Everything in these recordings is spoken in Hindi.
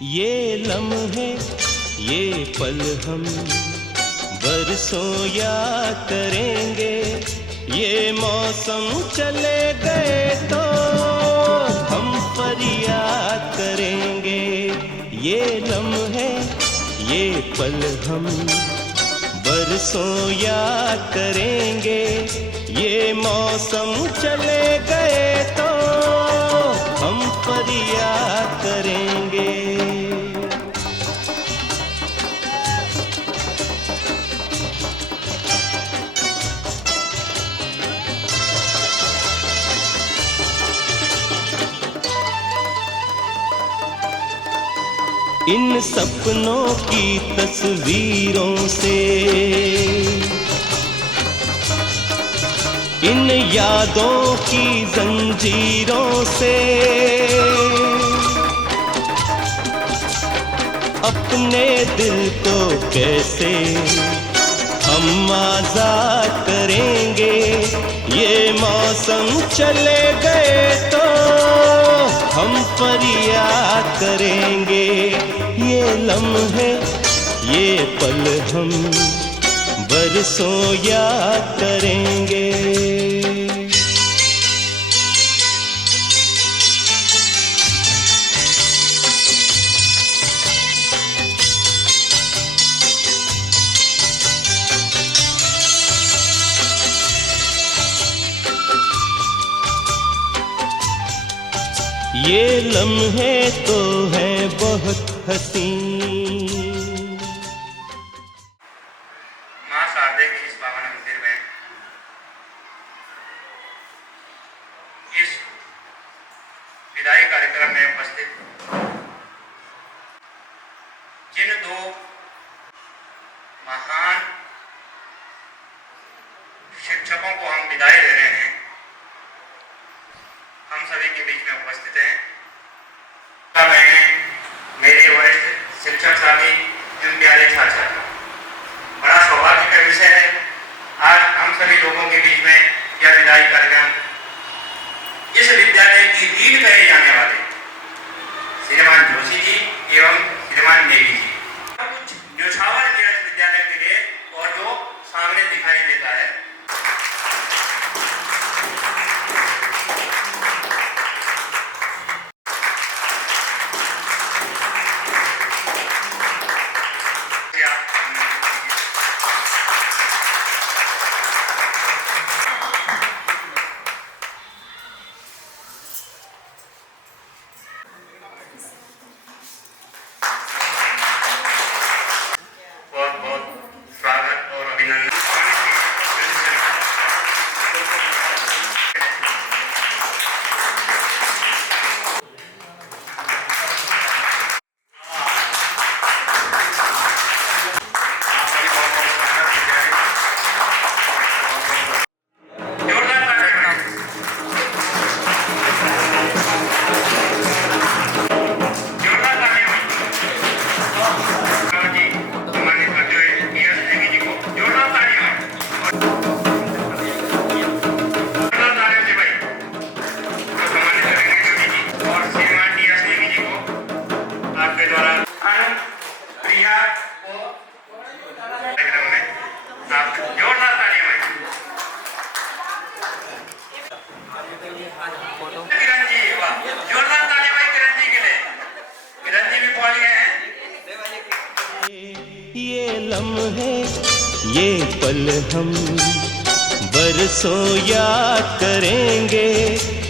ये लम्हे ये पल हम बरसों याद करेंगे। ये मौसम चले गए तो हम फरियाद करेंगे। ये लम्हे ये पल हम बरसों याद करेंगे। ये मौसम चले गए तो हम फरियाद करेंगे। इन सपनों की तस्वीरों से, इन यादों की जंजीरों से अपने दिल को कैसे हम आजाद करेंगे। ये मौसम चले गए तो हम फरियाद करेंगे। ये लम्हे ये पल हम बरसों याद करेंगे। ये लम्हे तो हैं बहुत हसीन। मां शारदे के इस पावन मंदिर में इस विदाई कार्यक्रम में उपस्थित जिन दो महान शिक्षकों को हम विदाई दे रहे हैं, हम सभी के बीच में उपस्थित हैं। मेरे वरिष्ठ शिक्षक साथी एवं प्यारे छात्र, बड़ा सौभाग्य का विषय है आज हम सभी लोगों के बीच में यह विदाई कार्यक्रम इस विद्यालय की रीढ़ कहे जाने वाले श्रीमान जोशी जी एवं श्रीमान नेगी जी कुछ न्यौछावर किया इस विद्यालय के लिए और जो सामने दिखाई देता है। ये लम्हे ये पल हम बरसों याद करेंगे।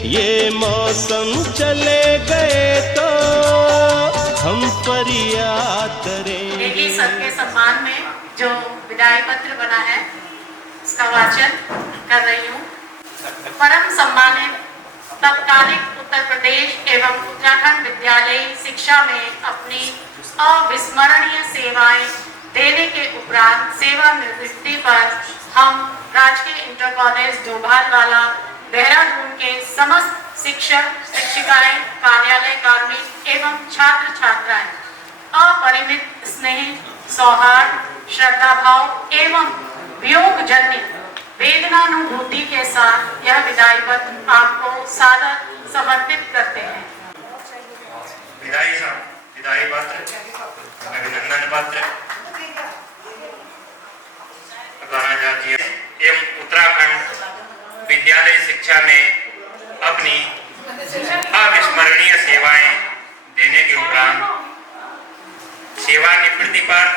ये मौसम चले गए तो हम फरियाद करेंगे। लेडी सर के सम्मान में जो विदाई पत्र बना है उसका वाचन कर रही हूँ। परम सम्मानित तत्कालिक उत्तर प्रदेश एवं उत्तराखंड विद्यालय शिक्षा में अपनी अविस्मरणीय सेवाएं देने के उपरांत सेवानिवृत्ति पर हम राजकीय इंटर कॉलेज डोभालवाला देहरादून के समस्त शिक्षक शिक्षिकाएं, कार्यालय कार्मिक एवं छात्र छात्राएं अपरिमित स्नेह, सौहार्द, श्रद्धा भाव एवं वियोग जन्य वेदनानुभूति के साथ यह विदाई पत्र आपको सादर समर्पित करते हैं। विदाई पत्र आदरणीय सेवाएं देने के उपरांत सेवानिवृत्ति पर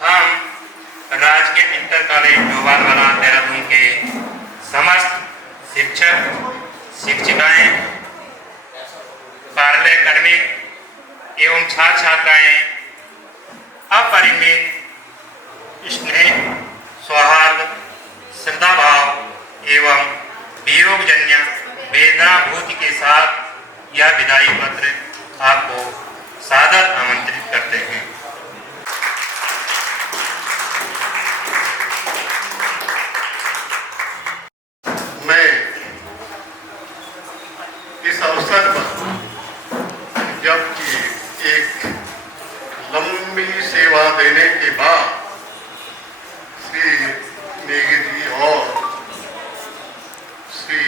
हम राजकीय इंटर कॉलेज डोभालवाला देहरादून के समस्त शिक्षक शिक्षिकाएं कार्यालय कार्मिक एवं छात्र छात्राएं अपरिमित स्नेह सौहार्द श्रद्धा भाव एवं वियोगजन्य वेदनाभूति के साथ यह विदाई पत्र आपको सादर आमंत्रित करते हैं। मैं इस अवसर पर जबकि एक लंबी सेवा देने के बाद श्री नेगी जी और श्री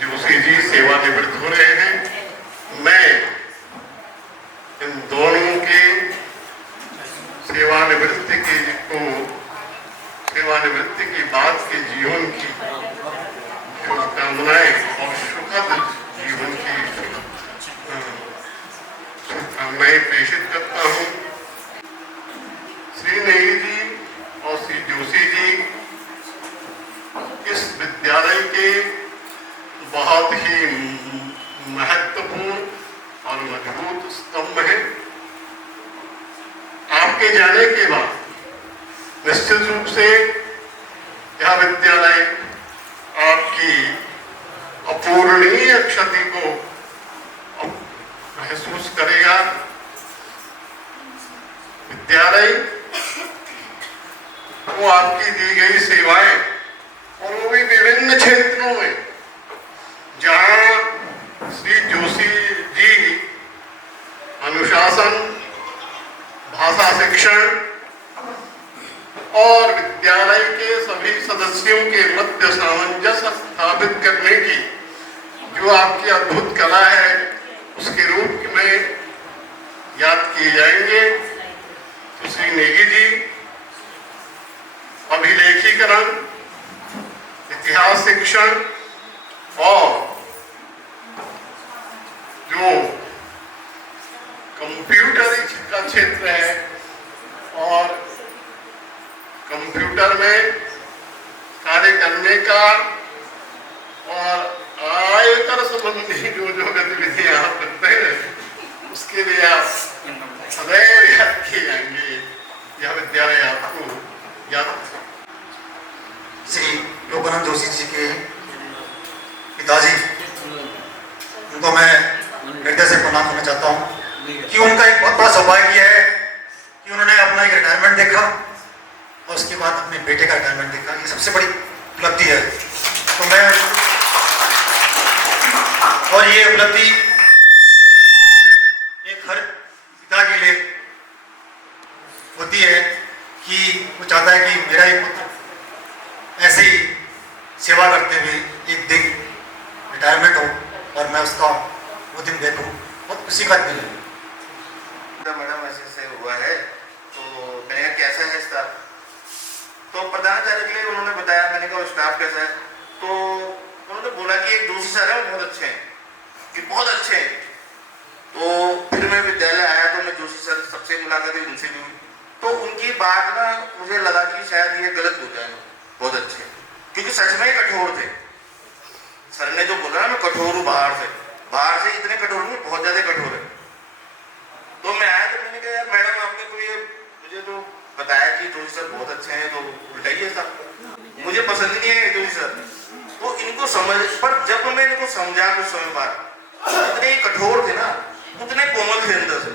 जोशी जी सेवानिवृत्त हो रहे हैं, मैं इन दोनों के सेवानिवृत्ति के बाद के जीवन की शुभकामनाएं और सुखद जीवन की शुभकामनाएं प्रेषित करता हूँ। श्री नेगी जी और श्री जोशी जी इस विद्यालय के बहुत ही महत्वपूर्ण और मजबूत स्तंभ है। आपके जाने के बाद निश्चित रूप से यह विद्यालय आपकी अपूरणीय क्षति को महसूस करेगा। विद्यालय को आपकी दी गई सेवाएं और वो भी विभिन्न क्षेत्रों में, जहां श्री जोशी जी अनुशासन, भाषा शिक्षण और विद्यालय के सभी सदस्यों के मध्य सामंजस्य स्थापित करने की जो आपकी अद्भुत कला है, उसके रूप में याद किए जाएंगे। तो श्री नेगी जी अभिलेखीकरण, इतिहास शिक्षण और जो कंप्यूटर का क्षेत्र है और कंप्यूटर में कार्य करने का और आयकर संबंधी जो गतिविधियां आप करते हैं, उसके लिए आप सदैव याद किए जाएंगे। यह विद्यालय आपको याद। श्री योगानंद जोशी जी के पिताजी, उनको मैं हृदय से प्रणाम करना चाहता हूँ कि उनका एक बहुत बड़ा सौभाग्य है कि उन्होंने अपना एक रिटायरमेंट देखा और उसके बाद अपने बेटे का रिटायरमेंट देखा। ये सबसे बड़ी उपलब्धि है। तो मैं और ये उपलब्धि एक हर पिता के लिए होती है कि वो चाहता है कि मेरा एक पुत्र ऐसे ही सेवा करते हुए एक दिन रिटायरमेंट हो और मैं उसका वो दिन देखूं। बहुत खुशी का दिन है। मैडम ऐसे हुआ है तो मैंने कहा कैसा है स्टाफ, तो प्रधानाचार्य के लिए उन्होंने बताया। मैंने कहा स्टाफ कैसा है, तो उन्होंने बोला कि एक जोशी सर है वो बहुत अच्छे हैं, कि बहुत अच्छे हैं। तो फिर मैं विद्यालय आया तो मैं जोशी सर सबसे मुलाकात हुई, उनसे भी हुई। तो उनकी बात ना मुझे लगा कि शायद ये गलत हो जाए, बहुत अच्छे, क्योंकि सच में कठोर थे। सर ने जो बोला ना मैं कठोर हूँ, बाहर से इतने कठोर हूँ, बहुत ज्यादा कठोर है। तो मैं आया तो मैंने कहा यार मैडम आपने तो ये मुझे तो बताया कि जोशी सर बहुत अच्छे हैं, तो उल्टाइए सब, मुझे पसंद नहीं है जोशी सर। तो इनको समझ, पर जब मैं इनको समझा कुछ समय बाद, इतने कठोर थे ना, उतने कोमल थे अंदर से,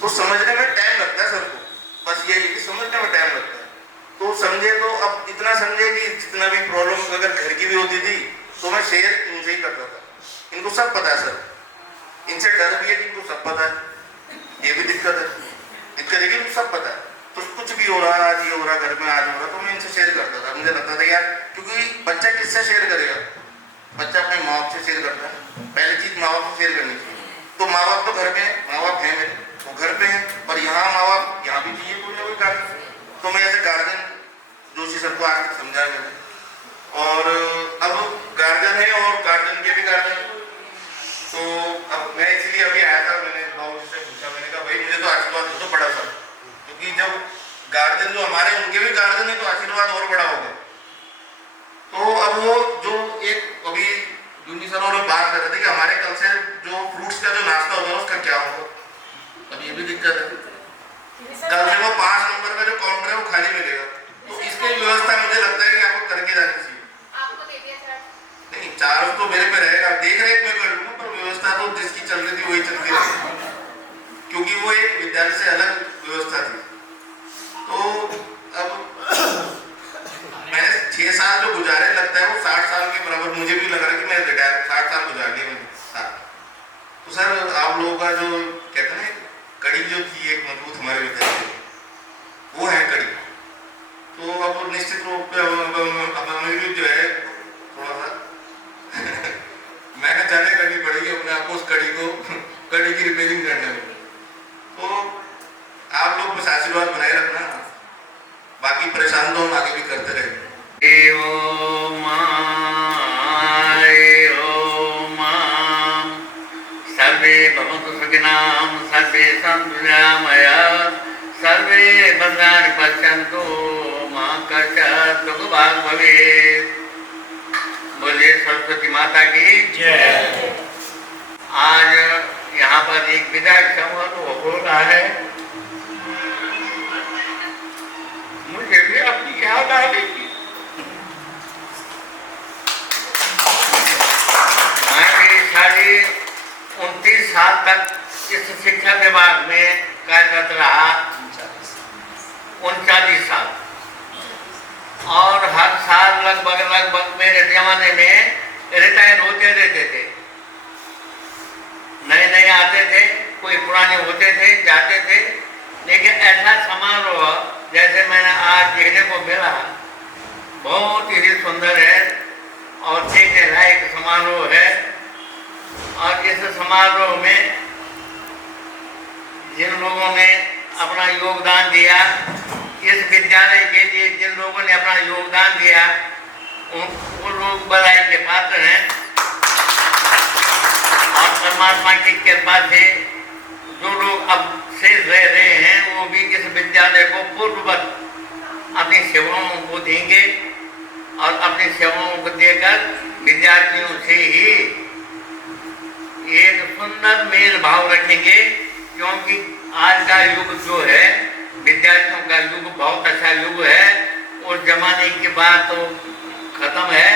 तो समझने में टाइम लगता है सर को, बस यही समझने में टाइम लगता है। तो समझे, तो अब इतना समझे कि जितना भी प्रॉब्लम अगर घर की भी होती थी तो मैं शेयर इनसे ही करता था। इनको सब पता है सर, इनसे डर भी है कि इनको सब पता है, ये भी दिक्कत है कि इनको सब पता है। तो कुछ भी हो रहा है, आज ये हो रहा, घर में आज हो रहा, तो मैं इनसे शेयर करता था। मुझे लगता था यार, क्योंकि बच्चा किससे शेयर करेगा, बच्चा अपने माँ बाप से शेयर करता है। पहली चीज माँ बाप से शेयर करनी चाहिए। तो माँ बाप तो घर पे हैं, माँ बाप हैं मेरे, वो घर पे हैं, और यहाँ माँ बाप यहाँ भी चाहिए कोई ना कोई कारण। तो मैं ऐसे गार्जियन जोशी सर को आज तक समझाया मैंने, और अब गार्जियन है और गार्जियन के भी गार्जियन। तो अब मैं मुझे भी गार्जियन ने तो आशीर्वाद और बड़ा होगा। तो अब वो जो एक अभी जूनी सर और बात कर रहे थे कि हमारे कल से जो फ्रूट्स का जो नाश्ता होगा उसका क्या होगा, अब ये भी दिक्कत है। कल से वो 5 नंबर का जो काउंटर है वो खाली मिलेगा, तो इसकी व्यवस्था मुझे लगता है कि आपको करके जानी चाहिए। आपको दे दिया सर? नहीं, चार्ज तो मेरे पे रहेगा, देख रेख में कर लूंगा, पर व्यवस्था तो जिसकी चल रही थी वही चलती रहेगी, क्योंकि वो एक विद्यालय से अलग व्यवस्था थी। तो अब मैंने 6 साल जो गुजारे, लगता है वो 60 साल के बराबर मुझे भी लग रहा है कि मैं रिटायर 60 साल गुजार लिए मैंने साथ। तो सर आप लोगों का जो कहते हैं ना कड़ी जो थी एक मजबूत हमारे विद्यालय वो है कड़ी, तो अब निश्चित रूप पे हमें भी जो है थोड़ा सा मेहनत ज़्यादा करनी पड़ेगी अपने आपको उस कड़ी की रिपेयरिंग करने में। तो आप लोग बस आशीर्वाद बनाए रखना, बाकी परेशान तो हम आगे भी करते रहेंगे। सर्वे भवन्तु सुखिनः, सर्वे सन्तु निरामयाः, सर्वे भद्राणि पश्यन्तु मा कश्चित् दुःखभाग् भवेत्। बोलिए सरस्वती माता की जय। आज यहाँ पर एक विदाई समारोह हो रहा है, मुझे भी अपनी याद आ गई। मैं भी साढ़े 29 साल तक इस शिक्षा विभाग में कार्यरत रहा, 39 साल, और हर साल लगभग मेरे जमाने में रिटायर होते रहते थे। नए आते थे, कोई पुराने होते थे, जाते थे, लेकिन ऐसा समारोह जैसे मैंने आज देखने को मिला बहुत ही सुंदर है और देखने लायक समारोह है। और इस समारोह में जिन लोगों ने अपना योगदान दिया, इस विद्यालय के लिए जिन लोगों ने अपना योगदान दिया, वो लोग बधाई के पात्र हैं। और परमात्मा की कृपा से जो लोग अब शेष रह रहे हैं वो भी इस विद्यालय को पूर्ववत अपनी सेवाओं को देंगे और अपनी सेवाओं को देकर विद्यार्थियों से ही एक सुंदर मेल भाव रखेंगे, क्योंकि आज का युग जो है विद्यार्थियों का युग बहुत अच्छा युग है। उस जमाने की बात तो खत्म है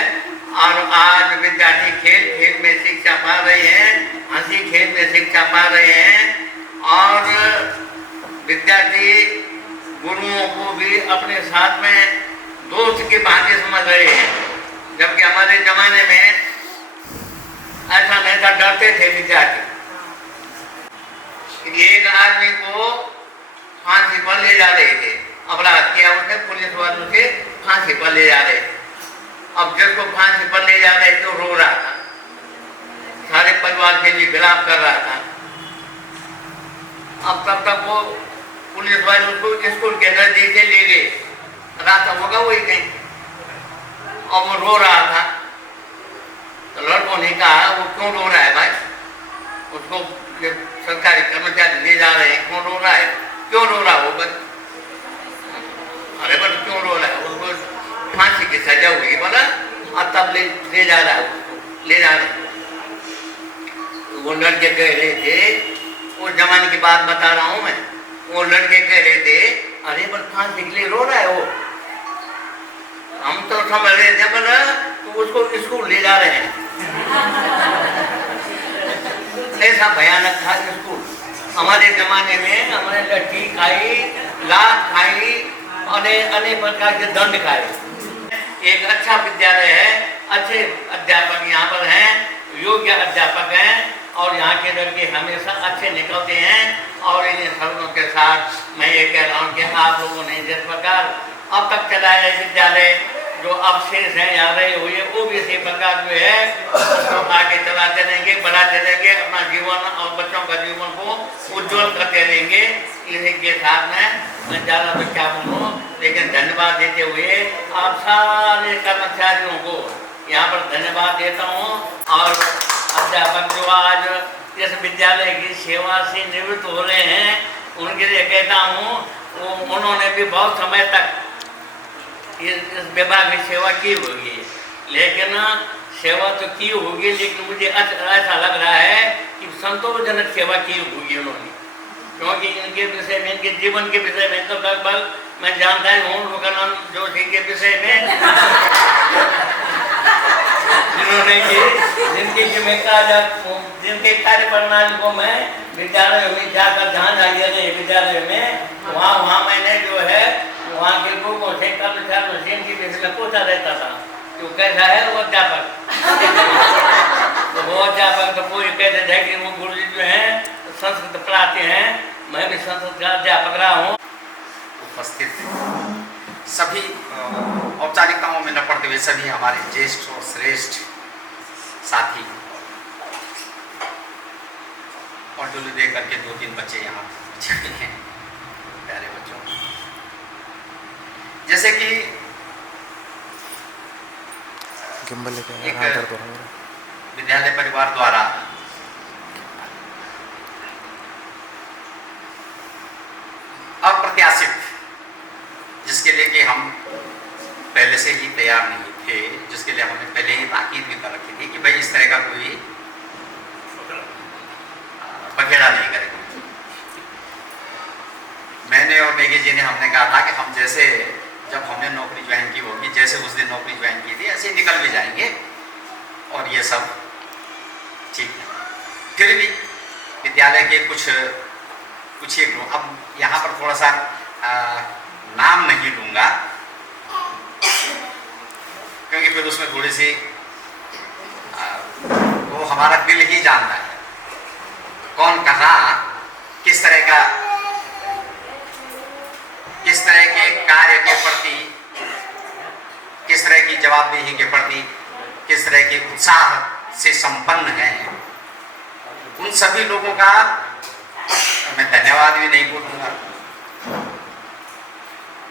और आज विद्यार्थी खेल में शिक्षा पा रहे हैं, हंसी खेल में शिक्षा पा रहे हैं और विद्यार्थी गुरुओं को भी अपने साथ में दोस्त के भांति समझ रहे हैं। जबकि हमारे जमाने में ऐसा नहीं था, डरते थे विद्यार्थी। एक आदमी को फांसी पर ले जा रहे थे, अपराध किया उसने, पुलिस वालों से फांसी पर ले जा रहे थे। अब जिसको फांसी पर ले जा रहे थे रो रहा था, सारे परिवार के लिए विलाप कर रहा था। अब तब तक वो पुलिस वाले उसको स्कूल के नजदीक से ले गए, रास्ता होगा वही कहीं, और वो रो रहा था। तो लड़कों ने कहा वो क्यों रो रहा है भाई, उसको सरकारी कर्मचारी ले जा रहे हैं, क्यों रो रहा है, क्यों रो रहा हो बस, अरे बस क्यों रो रहा है, उसको फांसी की सजा हुई बोला, और तब ले जा रहा है, उसको ले जा रहे। वो लड़के कह रहे थे, वो जमाने की बात बता रहा हूँ मैं, वो लड़के कह रहे थे अरे पर फांसी के लिए रो रहा है वो, हम तो समझ रहे थे बोला तो उसको स्कूल ले जा रहे हैं। ऐसा भयानक था स्कूल हमारे जमाने में। हमने लट्ठी खाई, लात खाई और अनेक प्रकार के दंड खाए। एक अच्छा विद्यालय है, अच्छे अध्यापक यहाँ पर हैं, योग्य अध्यापक हैं और यहाँ के लड़के हमेशा अच्छे निकलते हैं। और इन शब्दों के साथ मैं ये कह रहा हूँ कि आप लोगों ने जिस प्रकार अब तक चलाया विद्यालय, जो अब शेष हैं यहाँ रहे हुए, वो भी इसी प्रकार जो है उसको आगे चलाते रहेंगे, बढ़ाते रहेंगे, अपना जीवन और बच्चों का जीवन को उज्जवल करते रहेंगे। इसी के साथ में मैं ज़्यादा तो क्या बोलूँ, लेकिन धन्यवाद देते हुए आप सारे कर्मचारियों को यहाँ पर धन्यवाद देता हूँ। और अध्यापक जो आज इस विद्यालय की सेवा से निवृत्त हो रहे हैं, उनके लिए कहता हूँ उन्होंने भी बहुत समय तक इस विभाग में सेवा की होगी, लेकिन सेवा तो की होगी, लेकिन मुझे ऐसा लग रहा है कि संतोषजनक सेवा की होगी उन्होंने, क्योंकि इनके विषय में, इनके जीवन के विषय में तो लगभग मैं जानता हूँ लोकानंद जोशी के विषय में जिन्होंने जिनके कार्य प्रणाली को मैं विद्यालय में जाकर जहाँ जाइए गए विद्यालय में, वहाँ मैंने जो है वहाँ के लोगों से कर्मचारियों से इनके विषय में पूछा रहता था तो कैसा है वो अध्यापक तो वो अध्यापक तो पूरी कहते थे कि वो गुरु जी जो हैं संस्कृत पढ़ाते हैं, मैं भी संस्कृत का अध्यापक रहा हूँ। उपस्थित सभी औपचारिकताओं में न पड़ते हुए सभी हमारे ज्येष्ठ और श्रेष्ठ साथी और डोली दे करके 2-3 बच्चे यहाँ बैठे हैं, प्यारे बच्चों, जैसे कि एक विद्यालय परिवार द्वारा अप्रत्याशित, जिसके लिए कि हम पहले से ही तैयार नहीं थे, जिसके लिए हमने पहले ही ताकीद भी कर रखी थी कि भाई इस तरह का कोई बखेड़ा नहीं करेगा। मैंने और मेघी जी ने हमने कहा था कि हम जैसे जब हमने नौकरी ज्वाइन की होगी, जैसे उस दिन नौकरी ज्वाइन की थी ऐसे निकल भी जाएंगे और ये सब ठीक है। फिर भी विद्यालय के कुछ एक लोग, अब यहाँ पर थोड़ा सा नाम नहीं लूँगा क्योंकि फिर उसमें थोड़ी सी वो हमारा दिल ही जानता है कौन कहाँ किस तरह के कार्य के प्रति, किस तरह की जवाबदेही के प्रति, किस तरह के उत्साह से संपन्न है, उन सभी लोगों का मैं धन्यवाद भी नहीं बोलूंगा,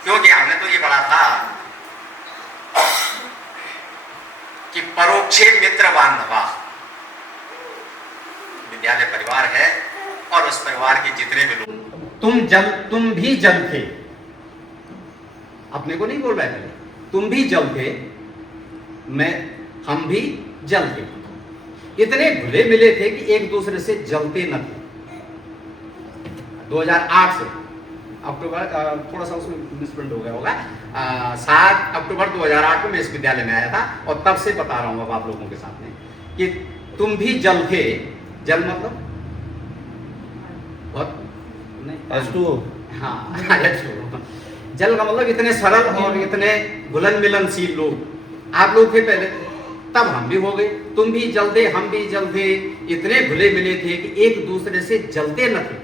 क्योंकि हमने तो ये पढ़ा था कि परोक्षे मित्र बांधवा विद्यालय परिवार है और उस परिवार के जितने भी लोग, तुम भी जल थे, अपने को नहीं बोल रहे थे, तुम भी जल थे, हम भी जल थे, इतने घुले मिले थे कि एक दूसरे से जलते न थे। 2008 से अक्टूबर, थोड़ा सा उसमें मिसप्रिंट हो गया होगा, 7 अक्टूबर 2008 को मैं इस विद्यालय में आया था और तब से बता रहा हूँ अब आप लोगों के सामने कि तुम भी जल थे। जल मतलब बहुत नहीं, हाँ जल का मतलब इतने सरल और इतने घुलन मिलनशील लोग आप लोग थे पहले, तब हम भी हो गए। तुम भी जल थे, हम भी जल थे, इतने घुले मिले थे कि एक दूसरे से जलते न थे।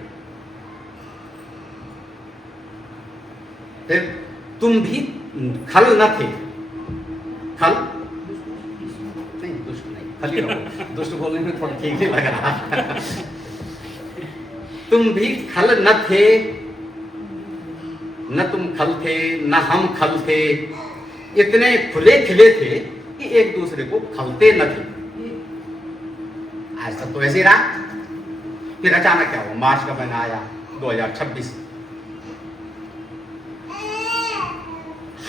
फिर तुम भी खल न थे, खल नहीं, दुष्ट नहीं, खल ही रहो, दुष्ट बोलने में थोड़ा ठीक नहीं लग रहा। तुम भी खल न थे, न तुम खल थे, न हम खल थे, इतने खुले खिले थे कि एक दूसरे को खलते न थे। आज तक तो ऐसे ही रहा। फिर अचानक क्या हुआ, मार्च का महीना आया 2026,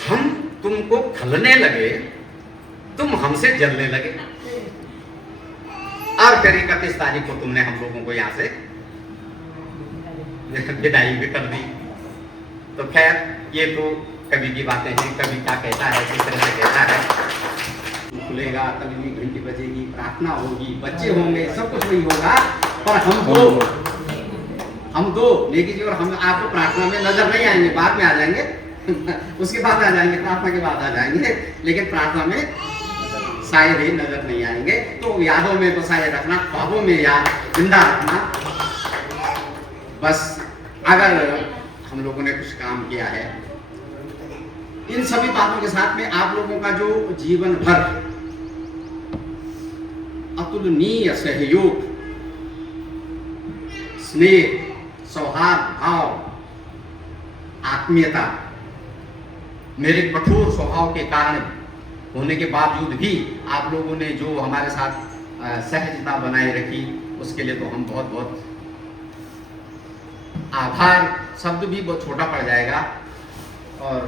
हम तुमको खलने लगे, तुम हमसे जलने लगे, और फिर 31 तारीख को तुमने हम लोगों को यहाँ से विदाई भी कर दी। तो खैर ये तो कभी की बातें हैं, कभी क्या कहता है, किस तरह से कहता है। खुलेगा, तभी घंटी बजेगी, प्रार्थना होगी, बच्चे होंगे, सब कुछ वही होगा, पर हम दो लेकिन जी और हम आपको प्रार्थना में नजर नहीं आएंगे, बाद में आ जाएंगे उसके बाद आ जाएंगे, प्रार्थना के बाद आ जाएंगे, लेकिन प्रार्थना में शायद ही नजर नहीं आएंगे। तो यादों में बसाए रखना, ख्वाबों में याद जिंदा रखना। बस अगर हम लोगों ने कुछ काम किया है, इन सभी बातों के साथ में आप लोगों का जो जीवन भर अतुलनीय सहयोग, स्नेह, सौहार्द भाव, आत्मीयता, मेरे कठोर स्वभाव के कारण होने के बावजूद भी आप लोगों ने जो हमारे साथ सहजता बनाए रखी, उसके लिए तो हम बहुत बहुत आभार शब्द भी बहुत छोटा पड़ जाएगा। और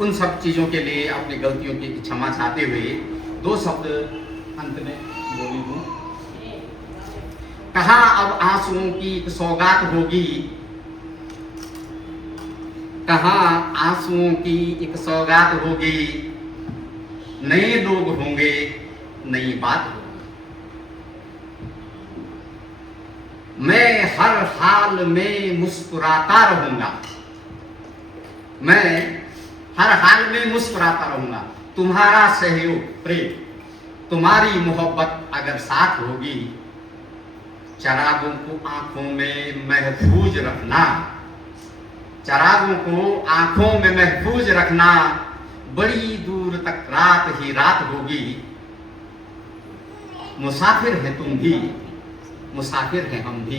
उन सब चीज़ों के लिए अपनी गलतियों की क्षमा चाहते हुए 2 शब्द अंत में बोली हूँ। कहा अब आंसुओं की एक सौगात होगी, कहा आंसुओं की एक सौगात होगी, नए लोग होंगे, नई बात होगी। मैं हर हाल में मुस्कुराता रहूंगा, मैं हर हाल में मुस्कुराता रहूंगा। तुम्हारा सहयोग प्रेम, तुम्हारी मोहब्बत अगर साथ होगी, चरागों को आंखों में महफूज रखना, चरागों को आंखों में महफूज रखना। बड़ी दूर तक रात ही रात होगी। मुसाफिर है तुम भी, मुसाफिर है हम भी,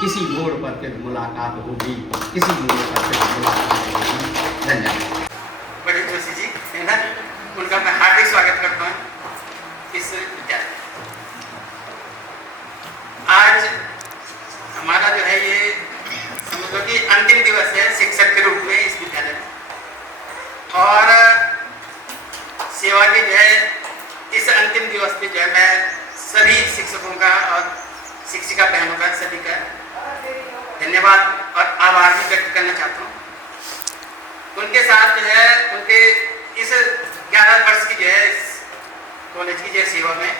किसी मोड़ पर फिर मुलाकात होगी, किसी मोड़ पर फिर मुलाकात होगी। धन्यवाद। बड़े जोशी जी है ना, उनका मैं हार्दिक स्वागत करता हूँ इस विद्यालय। आज हमारा जो है ये समझ लो कि अंतिम दिवस है शिक्षक के रूप में इस विद्यालय में, और सेवा के जो है इस अंतिम दिवस पे जो है मैं सभी शिक्षकों का और शिक्षिका बहनों का सभी का धन्यवाद और आभार भी व्यक्त करना चाहता हूँ। उनके साथ जो है उनके इस 11 वर्ष की जो है इस कॉलेज की जो सेवा में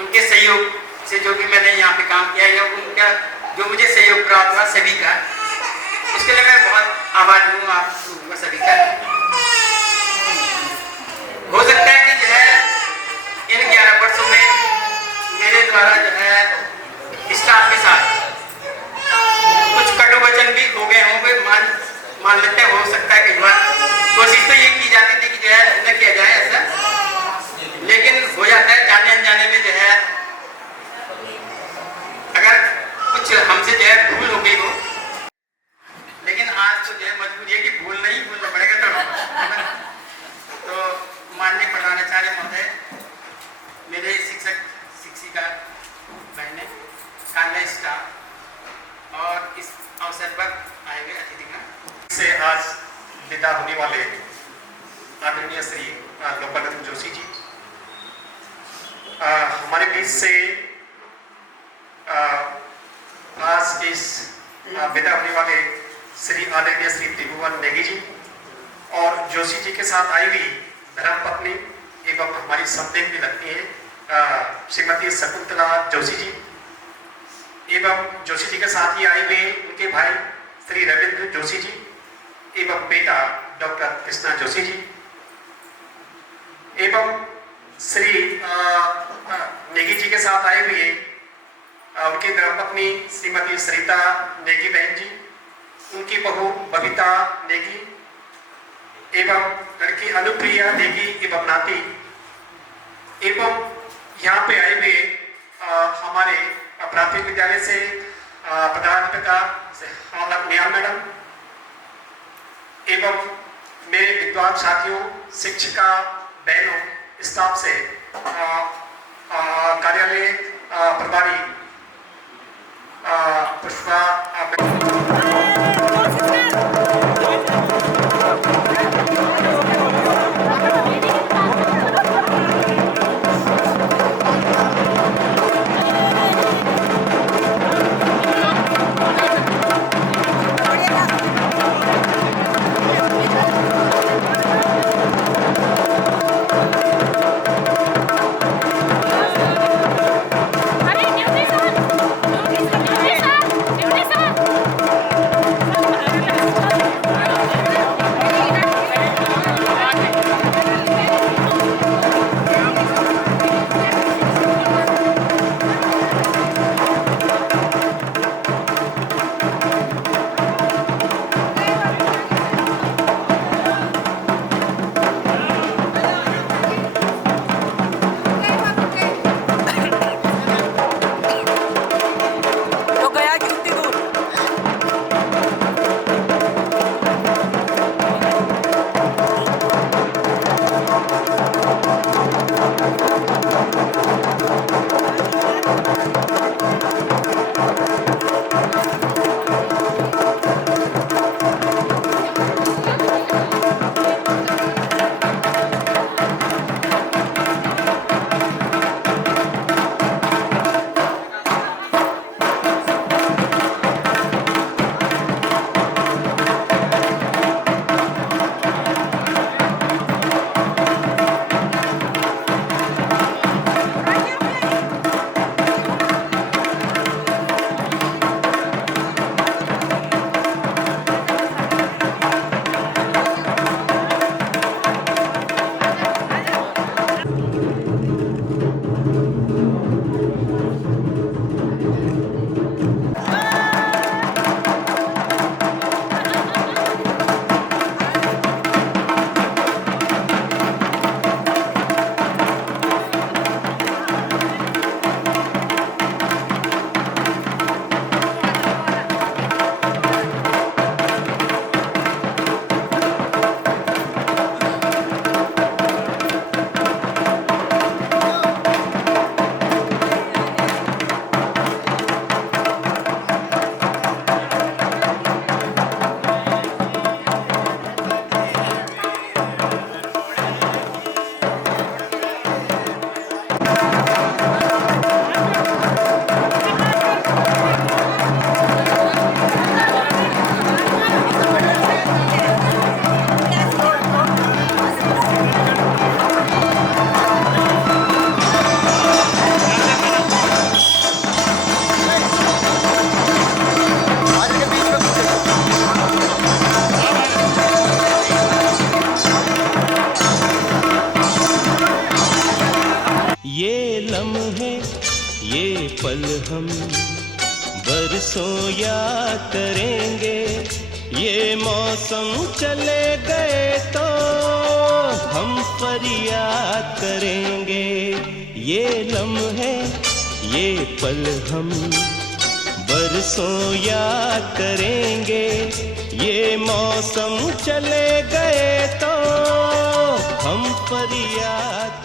उनके सहयोग से जो भी मैंने यहाँ पे काम किया या उनका जो मुझे सहयोग प्राप्त हुआ सभी का, उसके लिए मैं बहुत आभारी हूँ आप सभी का। हो सकता है कि जो है इन 11 वर्षों में मेरे द्वारा जो है स्टाफ के साथ कुछ कटु वचन भी हो गए होंगे, मान लेते हैं, हो सकता है कई बार कोशिश तो ये की जाती थी कि जो है न किया जाए ऐसा, लेकिन हो जाता है जाने अनजाने में जो है अगर कुछ हमसे जो है भूल हो गई हो, लेकिन आज तो जो है मजबूरी है कि भूल नहीं भूलना पड़ेगा। तो माननीय प्रधानाचार्य महोदय, मेरे शिक्षक शिक्षिका बहने, कार्यालय स्टाफ और इस अवसर पर आए हुए अतिथिगण से आज विदा होने वाले आदरणीय श्री लोकानंद जोशी जी, हमारे बीच से आज इस विदा होने वाले श्री आदरणीय श्री त्रिभुवन नेगी जी और जोशी जी के साथ आई हुई धर्मपत्नी एवं हमारी समदेव भी लगती है श्रीमती शकुंतला जोशी जी, एवं जोशी जी के साथ ही आए हुए उनके भाई श्री रविंद्र जोशी जी एवं बेटा डॉक्टर कृष्णा जोशी जी, एवं श्री नेगी जी के साथ आए हुए उनकी धर्मपत्नी श्रीमती सरिता नेगी बहन जी, उनकी बहू बबीता नेगी एवं लड़की अनुप्रिया नेगी एवं नाती, एवं यहाँ पे आए हुए हमारे प्राथमिक विद्यालय से प्रधानाध्यापिका निहाल मैडम एवं मेरे विद्वान साथियों, शिक्षिका बहनों, स्टाफ से कार्यालय प्रभारी पुष्पा अरे न्यूज़ ये पल हम बरसों याद करेंगे। ये मौसम चले गए तो हम फरियाद करेंगे। ये लम्हे ये पल हम बरसों याद करेंगे। ये मौसम चले गए तो हम फरियाद